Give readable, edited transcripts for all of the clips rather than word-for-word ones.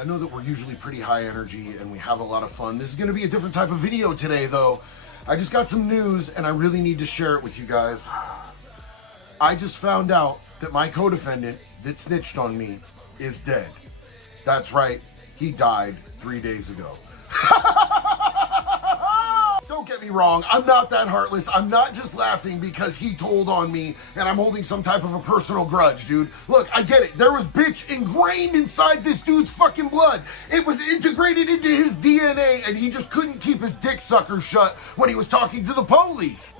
I know that we're usually pretty high energy and we have a lot of fun. This is gonna be a different type of video today though. I just got some news and I really need to share it with you guys. I just found out that my co-defendant that snitched on me is dead. That's right, he died 3 days ago. Don't get me wrong, I'm not that heartless. I'm not just laughing because he told on me and I'm holding some type of a personal grudge, dude. Look, I get it. There was bitch ingrained inside this dude's fucking blood. It was integrated into his DNA and he just couldn't keep his dick sucker shut when he was talking to the police.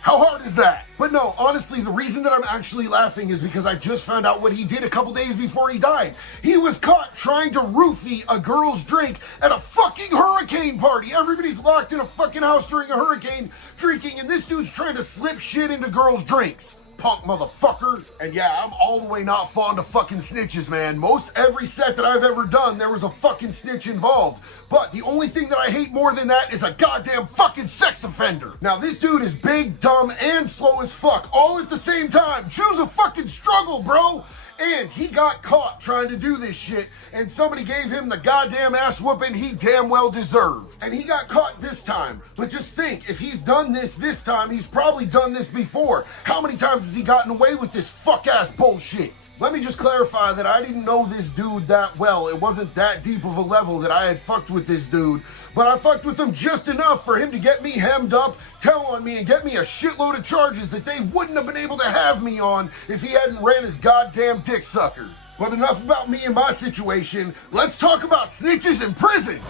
How hard is that? But no, honestly, the reason that I'm actually laughing is because I just found out what he did a couple days before he died. He was caught trying to roofie a girl's drink at a fucking hurricane party. Everybody's locked in a fucking house during a hurricane drinking, and this dude's trying to slip shit into girls' drinks. Punk motherfucker. And yeah, I'm all the way not fond of fucking snitches, man. Most every set that I've ever done, there was a fucking snitch involved. But the only thing that I hate more than that is a goddamn fucking sex offender. Now this dude is big, dumb, and slow as fuck, all at the same time. Choose a fucking struggle, bro. And he got caught trying to do this shit, and somebody gave him the goddamn ass whooping he damn well deserved. And he got caught this time. But just think, if he's done this time, he's probably done this before. How many times has he gotten away with this fuck ass bullshit? Let me just clarify that I didn't know this dude that well. It wasn't that deep of a level that I had fucked with this dude, but I fucked with him just enough for him to get me hemmed up, tell on me, and get me a shitload of charges that they wouldn't have been able to have me on if he hadn't ran his goddamn dick sucker. But enough about me and my situation. Let's talk about snitches in prison.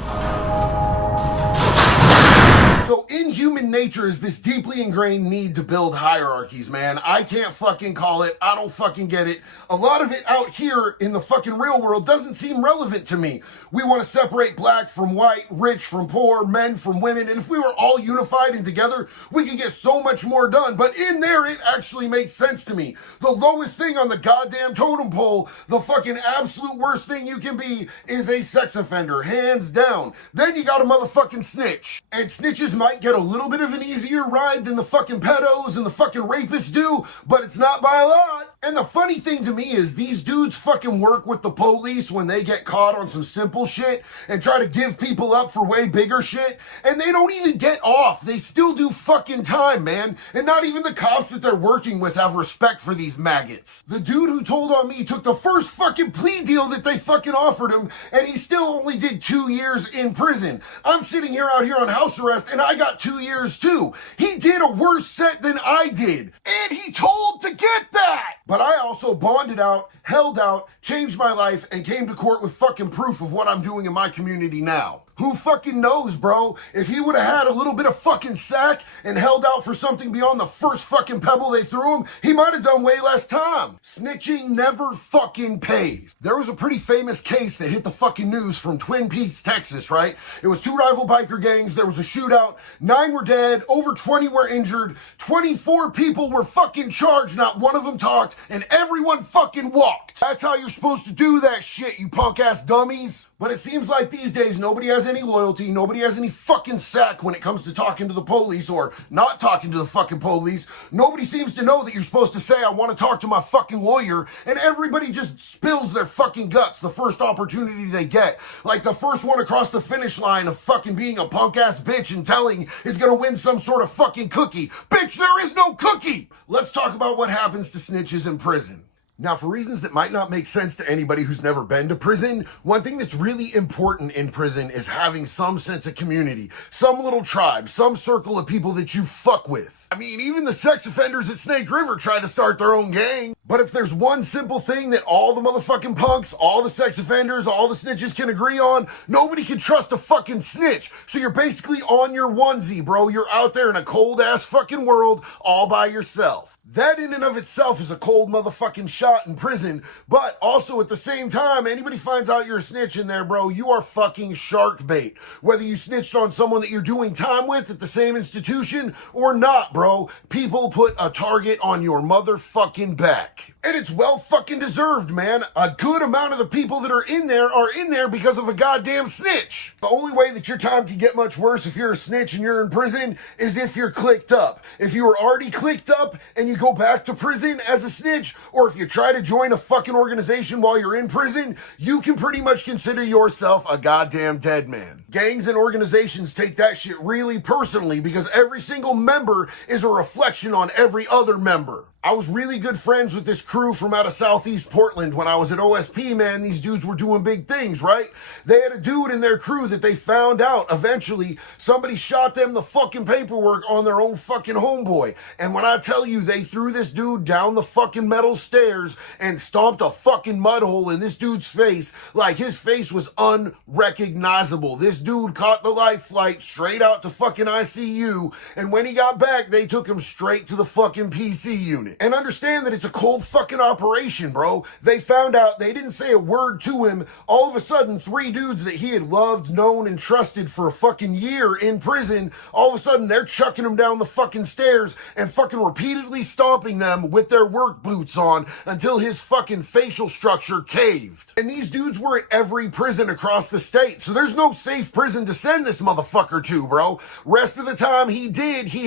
So in human nature is this deeply ingrained need to build hierarchies, man. I can't fucking call it. I don't fucking get it. A lot of it out here in the fucking real world doesn't seem relevant to me. We want to separate black from white, rich from poor, men from women, and if we were all unified and together, we could get so much more done. But in there, it actually makes sense to me. The lowest thing on the goddamn totem pole, the fucking absolute worst thing you can be is a sex offender, hands down. Then you got a motherfucking snitch. And snitches might get a little bit of an easier ride than the fucking pedos and the fucking rapists do, but it's not by a lot. And the funny thing to me is these dudes fucking work with the police when they get caught on some simple shit and try to give people up for way bigger shit, and they don't even get off. They still do fucking time, man. And not even the cops that they're working with have respect for these maggots. The dude who told on me took the first fucking plea deal that they fucking offered him, and he still only did 2 years in prison. I'm sitting here out here on house arrest and I got 2 years too. He did a worse set than I did, and he told to get that. But I also bonded out, held out, changed my life, and came to court with fucking proof of what I'm doing in my community now. Who fucking knows, bro? If he would have had a little bit of fucking sack and held out for something beyond the first fucking pebble they threw him, he might have done way less time. Snitching never fucking pays. There was a pretty famous case that hit the fucking news from Twin Peaks, Texas, right? It was 2 rival biker gangs, there was a shootout, 9 were dead, over 20 were injured, 24 people were fucking charged, not one of them talked, and everyone fucking walked. That's how you're supposed to do that shit, you punk ass dummies. But it seems like these days nobody has any loyalty, nobody has any fucking sack when it comes to talking to the police or not talking to the fucking police. Nobody seems to know that you're supposed to say, I want to talk to my fucking lawyer, and everybody just spills their fucking guts the first opportunity they get. Like the first one across the finish line of fucking being a punk ass bitch and telling is gonna win some sort of fucking cookie. Bitch, there is no cookie! Let's talk about what happens to snitches in prison. Now, for reasons that might not make sense to anybody who's never been to prison, one thing that's really important in prison is having some sense of community, some little tribe, some circle of people that you fuck with. I mean, even the sex offenders at Snake River try to start their own gang. But if there's one simple thing that all the motherfucking punks, all the sex offenders, all the snitches can agree on, nobody can trust a fucking snitch. So you're basically on your onesie, bro. You're out there in a cold ass fucking world all by yourself. That in and of itself is a cold motherfucking shot in prison, but also at the same time, anybody finds out you're a snitch in there, bro, you are fucking shark bait. Whether you snitched on someone that you're doing time with at the same institution or not, bro, people put a target on your motherfucking back. And it's well fucking deserved, man. A good amount of the people that are in there because of a goddamn snitch. The only way that your time can get much worse if you're a snitch and you're in prison is if you're clicked up. If you were already clicked up and you go back to prison as a snitch, or if you try to join a fucking organization while you're in prison, you can pretty much consider yourself a goddamn dead man. Gangs and organizations take that shit really personally because every single member is a reflection on every other member. I was really good friends with this crew from out of Southeast Portland when I was at OSP, man. These dudes were doing big things, right? They had a dude in their crew that they found out eventually somebody shot them the fucking paperwork on their own fucking homeboy. And when I tell you they threw this dude down the fucking metal stairs and stomped a fucking mud hole in this dude's face, like his face was unrecognizable. This dude caught the life flight straight out to fucking ICU. And when he got back, they took him straight to the fucking PC unit. And understand that it's a cold fucking operation, bro. They found out, they didn't say a word to him. All of a sudden, 3 dudes that he had loved, known, and trusted for a fucking year in prison, all of a sudden they're chucking him down the fucking stairs and fucking repeatedly stomping them with their work boots on until his fucking facial structure caved. And these dudes were at every prison across the state, so there's no safe prison to send this motherfucker to, bro. Rest of the time he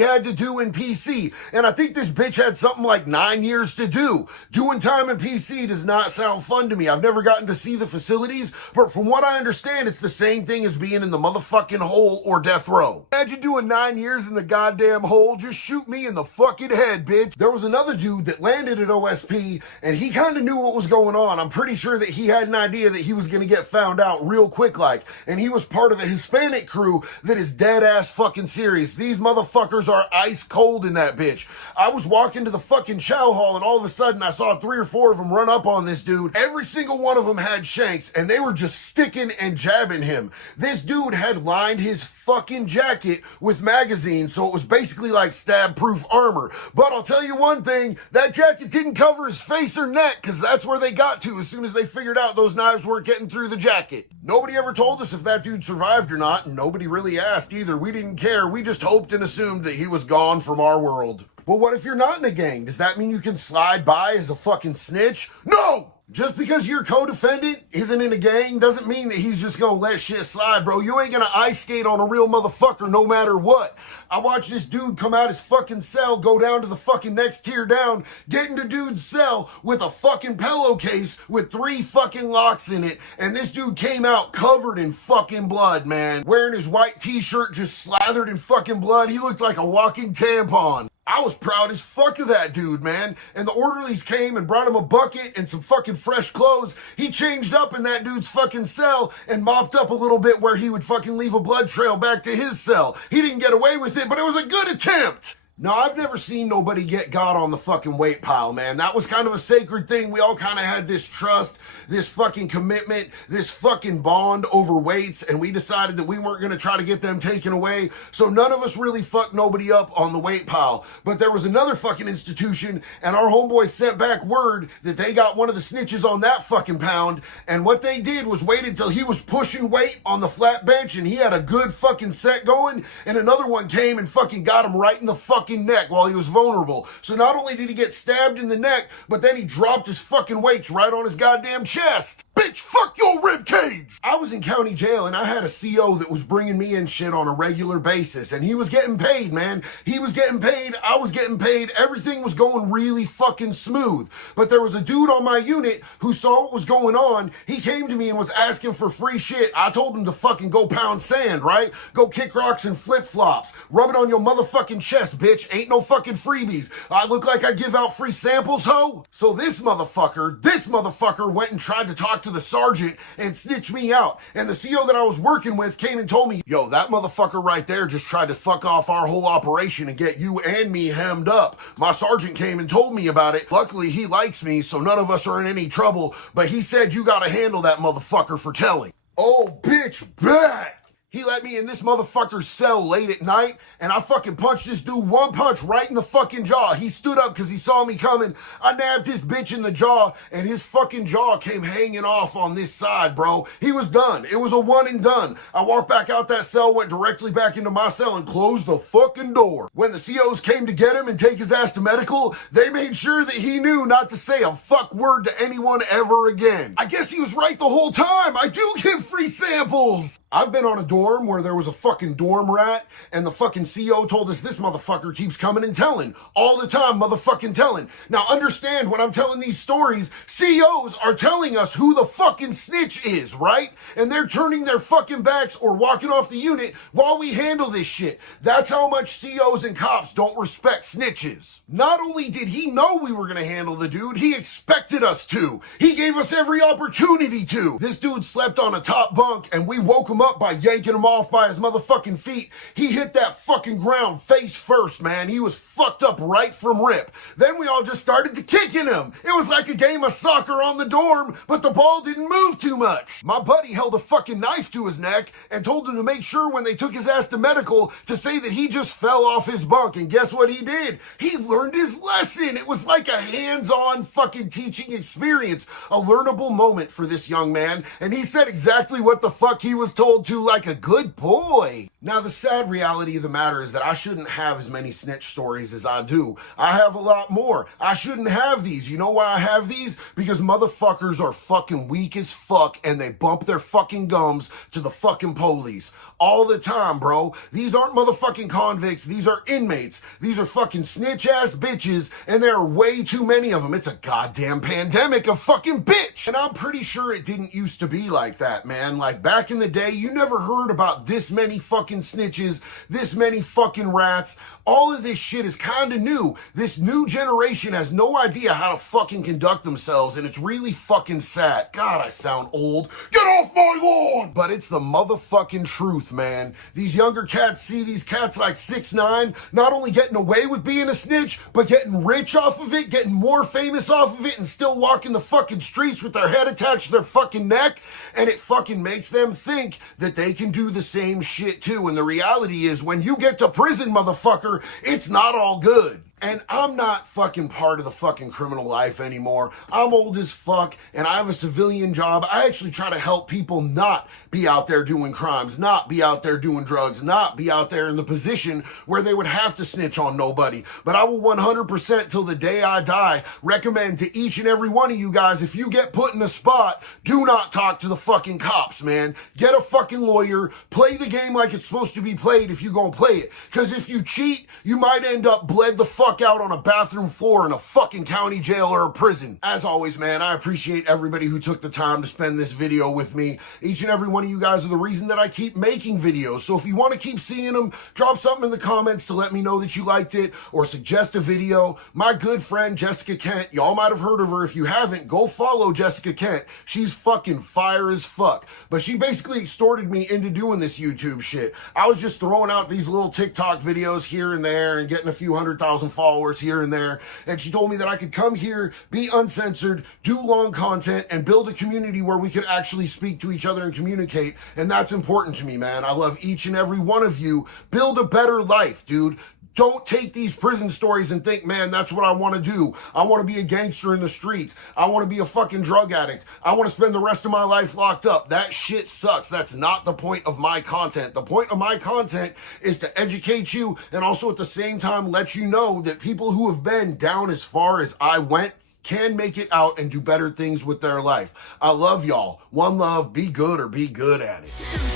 had to do in PC. And I think this bitch had something like 9 years to do. Doing time in PC does not sound fun to me. I've never gotten to see the facilities, but from what I understand, it's the same thing as being in the motherfucking hole or death row. Imagine doing 9 years in the goddamn hole. Just shoot me in the fucking head, bitch. There was another dude that landed at OSP, and he kind of knew what was going on. I'm pretty sure that he had an idea that he was going to get found out real quick like, and he was part of a Hispanic crew that is dead ass fucking serious. These motherfuckers are ice cold in that bitch. I was walking to the fucking chow hall and all of a sudden I saw 3 or 4 of them run up on this dude. Every single one of them had shanks and they were just sticking and jabbing him. This dude had lined his fucking jacket with magazines, so it was basically like stab-proof armor. But I'll tell you one thing, that jacket didn't cover his face or neck because that's where they got to as soon as they figured out those knives weren't getting through the jacket. Nobody ever told us if that dude survived or not, and nobody really asked either. We didn't care. We just hoped and assumed that he was gone from our world. But what if you're not in a gang? Does that mean you can slide by as a fucking snitch? No! Just because your co-defendant isn't in a gang doesn't mean that he's just gonna let shit slide, bro. You ain't gonna ice skate on a real motherfucker no matter what. I watched this dude come out his fucking cell, go down to the fucking next tier down, get into dude's cell with a fucking pillowcase with 3 fucking locks in it, and this dude came out covered in fucking blood, man. Wearing his white t-shirt just slathered in fucking blood. He looked like a walking tampon. I was proud as fuck of that dude, man. And the orderlies came and brought him a bucket and some fucking fresh clothes. He changed up in that dude's fucking cell and mopped up a little bit where he would fucking leave a blood trail back to his cell. He didn't get away with it, but it was a good attempt. No, I've never seen nobody get God on the fucking weight pile, man. That was kind of a sacred thing. We all kind of had this trust, this fucking commitment, this fucking bond over weights, and we decided that we weren't going to try to get them taken away, so none of us really fucked nobody up on the weight pile. But there was another fucking institution, and our homeboys sent back word that they got one of the snitches on that fucking pound, and what they did was wait until he was pushing weight on the flat bench, and he had a good fucking set going, and another one came and fucking got him right in the fucking neck while he was vulnerable. So not only did he get stabbed in the neck, but then he dropped his fucking weights right on his goddamn chest. Bitch, fuck your rib cage! I was in county jail and I had a CO that was bringing me in shit on a regular basis, and he was getting paid, man. He was getting paid, I was getting paid, everything was going really fucking smooth. But there was a dude on my unit who saw what was going on. He came to me and was asking for free shit. I told him to fucking go pound sand, right? Go kick rocks and flip-flops. Rub it on your motherfucking chest, bitch. Ain't no fucking freebies. I look like I give out free samples, ho? So this motherfucker went and tried to talk to the sergeant and snitch me out. And the CO that I was working with came and told me, yo, that motherfucker right there just tried to fuck off our whole operation and get you and me hemmed up. My sergeant came and told me about it. Luckily, he likes me, so none of us are in any trouble, but he said you gotta handle that motherfucker for telling. Oh, bitch, bet! He let me in this motherfucker's cell late at night, and I fucking punched this dude one punch right in the fucking jaw. He stood up because he saw me coming. I nabbed his bitch in the jaw, and his fucking jaw came hanging off on this side, bro. He was done. It was a one and done. I walked back out that cell, went directly back into my cell, and closed the fucking door. When the COs came to get him and take his ass to medical, they made sure that he knew not to say a fuck word to anyone ever again. I guess he was right the whole time. I do give free samples. I've been on a dorm where there was a fucking dorm rat and the fucking CO told us this motherfucker keeps coming and telling. All the time, motherfucking telling. Now understand, when I'm telling these stories, COs are telling us who the fucking snitch is, right? And they're turning their fucking backs or walking off the unit while we handle this shit. That's how much COs and cops don't respect snitches. Not only did he know we were gonna handle the dude, he expected us to. He gave us every opportunity to. This dude slept on a top bunk and we woke him up by yanking him off by his motherfucking feet. He hit that fucking ground face first, man. He was fucked up right from rip. Then we all just started to kicking him. It was like a game of soccer on the dorm, but the ball didn't move too much. My buddy held a fucking knife to his neck and told him to make sure when they took his ass to medical to say that he just fell off his bunk. And guess what he did? He learned his lesson. It was like a hands-on fucking teaching experience, a learnable moment for this young man. And he said exactly what the fuck he was told to, like a good boy. Now, the sad reality of the matter is that I shouldn't have as many snitch stories as I do. I have a lot more. I shouldn't have these. You know why I have these? Because motherfuckers are fucking weak as fuck and they bump their fucking gums to the fucking police all the time, bro. These aren't motherfucking convicts. These are inmates. These are fucking snitch ass bitches, and there are way too many of them. It's a goddamn pandemic of fucking bitch. And I'm pretty sure it didn't used to be like that, man. Like back in the day, you never heard about this many fucking snitches, this many fucking rats. All of this shit is kind of new. This new generation has no idea how to fucking conduct themselves, and it's really fucking sad. God, I sound old. Get off my lawn! But it's the motherfucking truth, man. These younger cats see these cats like 6ix9ine not only getting away with being a snitch, but getting rich off of it, getting more famous off of it, and still walking the fucking streets with their head attached to their fucking neck, and it fucking makes them think that they can do the same shit too. And the reality is, when you get to prison, motherfucker, it's not all good. And I'm not fucking part of the fucking criminal life anymore. I'm old as fuck and I have a civilian job. I actually try to help people not be out there doing crimes, not be out there doing drugs, not be out there in the position where they would have to snitch on nobody. But I will 100% till the day I die recommend to each and every one of you guys, if you get put in a spot, do not talk to the fucking cops, man. Get a fucking lawyer. Play the game like it's supposed to be played if you gonna play it. Because if you cheat, you might end up bled the fuck out on a bathroom floor in a fucking county jail or a prison. As always, man, I appreciate everybody who took the time to spend this video with me. Each and every one of you guys are the reason that I keep making videos. So if you want to keep seeing them, drop something in the comments to let me know that you liked it, or suggest a video. My good friend Jessica Kent, y'all might have heard of her. If you haven't, go follow Jessica Kent. She's fucking fire as fuck. But she basically extorted me into doing this YouTube shit. I was just throwing out these little TikTok videos here and there and getting a few 100,000 followers here and there, and she told me that I could come here, be uncensored, do long content, and build a community where we could actually speak to each other and communicate. And that's important to me, man. I love each and every one of you. Build a better life, dude. Don't take these prison stories and think, man, that's what I want to do. I want to be a gangster in the streets. I want to be a fucking drug addict. I want to spend the rest of my life locked up. That shit sucks. That's not the point of my content. The point of my content is to educate you and also at the same time let you know that people who have been down as far as I went can make it out and do better things with their life. I love y'all. One love. Be good or be good at it.